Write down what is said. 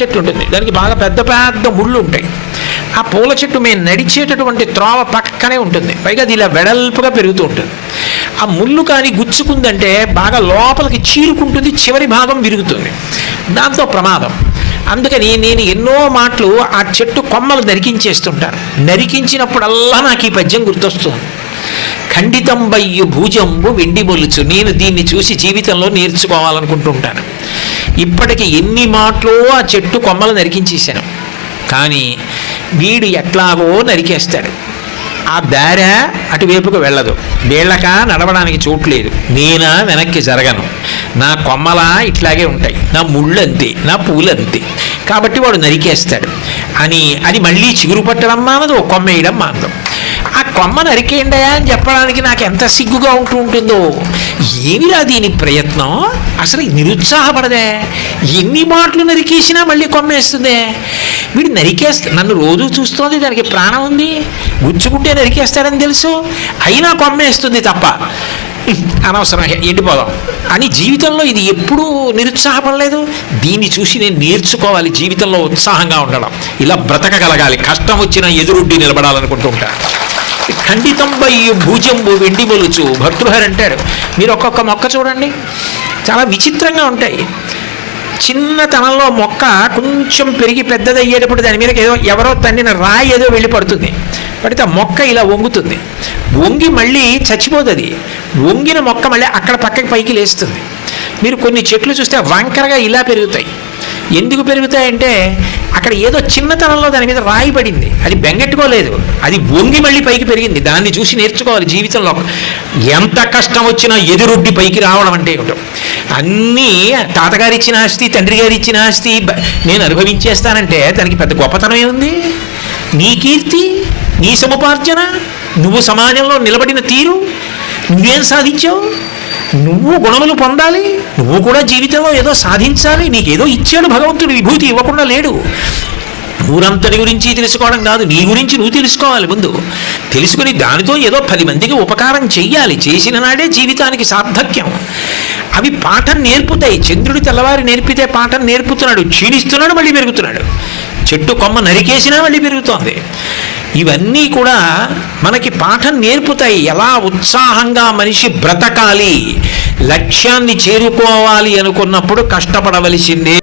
చెట్టు ఉంటుంది, దానికి బాగా పెద్ద పెద్ద ముళ్ళు ఉంటాయి. ఆ పూల చెట్టు మేము నడిచేటటువంటి త్రోవ పక్కనే ఉంటుంది, పైగా అది ఇలా వెడల్పుగా పెరుగుతూ ఉంటుంది. ఆ ముళ్ళు కానీ గుచ్చుకుందంటే బాగా లోపలికి చీరుకుంటుంది, చివరి భాగం విరుగుతుంది, దాంతో ప్రమాదం. అందుకని నేను ఎన్నో మాటలు ఆ చెట్టు కొమ్మలు నరికించేస్తుంటాను. నరికించినప్పుడల్లా నాకు ఈ పద్యం గుర్తొస్తుంది. ఖండితంబయ్యు భూజంబు వెండి మొలుచు. నేను దీన్ని చూసి జీవితంలో నేర్చుకోవాలనుకుంటుంటాను. ఇప్పటికి ఎన్ని మాటలు ఆ చెట్టు కొమ్మలు నరికించేశాను, కానీ వీడు ఎట్లాగో నరికేస్తాడు. ఆ దార అటువైపుకు వెళ్ళదు, వీళ్ళక నడవడానికి చోట్లేదు, నేనా వెనక్కి జరగను, నా కొమ్మలా ఇట్లాగే ఉంటాయి, నా ముళ్ళు అంతే, నా పూలు అంతే, కాబట్టి వాడు నరికేస్తాడు అని అది మళ్ళీ చిగురు పట్టడం మానదు, కొమ్మ వేయడం మానదు. ఆ కొమ్మ నరికేయండియా అని చెప్పడానికి నాకు ఎంత సిగ్గుగా ఉంటుందో. ఏమిరా దీని ప్రయత్నం, అసలు నిరుత్సాహపడదే, ఎన్ని మాటలు నరికేసినా మళ్ళీ కొమ్మేస్తుందే. వీడు నన్ను రోజు చూస్తోంది, దానికి ప్రాణం ఉంది, గుచ్చుకుంటే నరికేస్తాడని తెలుసు, అయినా కొమ్మేస్తుంది తప్ప అనవసరం ఎండిపోదాం అని. జీవితంలో ఇది ఎప్పుడూ నిరుత్సాహపడలేదు. దీన్ని చూసి నేను నేర్చుకోవాలి జీవితంలో ఉత్సాహంగా ఉండడం, ఇలా బ్రతకగలగాలి, కష్టం వచ్చినా ఎదురుడ్డి నిలబడాలనుకుంటూ ఉంటాను. ఖండితంబయ్యు భూజంబు వెండి మొలుచు. భర్తృహరి అంటాడు, మీరు ఒక్కొక్క మొక్క చూడండి, చాలా విచిత్రంగా ఉంటాయి. చిన్నతనంలో మొక్క కొంచెం పెరిగి పెద్దదయ్యేటప్పుడు దాని మీద ఎవరో తన్నిన రాయి ఏదో వెళ్ళి పడుతుంది, పడితే ఆ మొక్క ఇలా వంగుతుంది, వంగి మళ్ళీ చచ్చిపోతుంది, వంగిన మొక్క మళ్ళీ అక్కడ పక్కకి పైకి లేస్తుంది. మీరు కొన్ని చెట్లు చూస్తే వంకరగా ఇలా పెరుగుతాయి. ఎందుకు పెరుగుతాయంటే అక్కడ ఏదో చిన్నతనంలో దాని మీద రాయి పడింది, అది బెంగెట్టుకోలేదు, అది వంగి మళ్ళీ పైకి పెరిగింది. దాన్ని చూసి నేర్చుకోవాలి జీవితంలో. ఎంత కష్టం వచ్చినా ఎదురొడ్డి పైకి రావడం అంటే ఏమిటో. అన్నీ తాతగారు ఇచ్చిన ఆస్తి, తండ్రి గారు ఇచ్చిన ఆస్తి నేను అనుభవించేస్తానంటే దానికి పెద్ద గొప్పతనం ఏముంది? నీ కీర్తి, నీ సముపార్జన, నువ్వు సమాజంలో నిలబడిన తీరు, నువ్వేం సాధించావు? నువ్వు గుణములు పొందాలి, నువ్వు కూడా జీవితంలో ఏదో సాధించాలి. నీకేదో ఇచ్చాడు భగవంతుడు, విభూతి ఇవ్వకుండా లేడు. ఊరంతటి గురించి తెలుసుకోవడం కాదు, నీ గురించి నువ్వు తెలుసుకోవాలి ముందు. తెలుసుకుని దానితో ఏదో 10 మందికి ఉపకారం చెయ్యాలి. చేసిన నాడే జీవితానికి సార్థక్యం. అవి పాఠం నేర్పుతాయి. చంద్రుడి తెల్లవారి నేర్పితే పాఠం నేర్పుతున్నాడు, క్షీణిస్తున్నాడు, మళ్ళీ పెరుగుతున్నాడు. చెట్టు కొమ్మ నరికేసినా మళ్ళీ పెరుగుతోంది. ఇవన్నీ కూడా మనకి పాఠం నేర్పుతాయి, ఎలా ఉత్సాహంగా మనిషి బ్రతకాలి. లక్ష్యాన్ని చేరుకోవాలి అనుకున్నప్పుడు కష్టపడవలసిందే.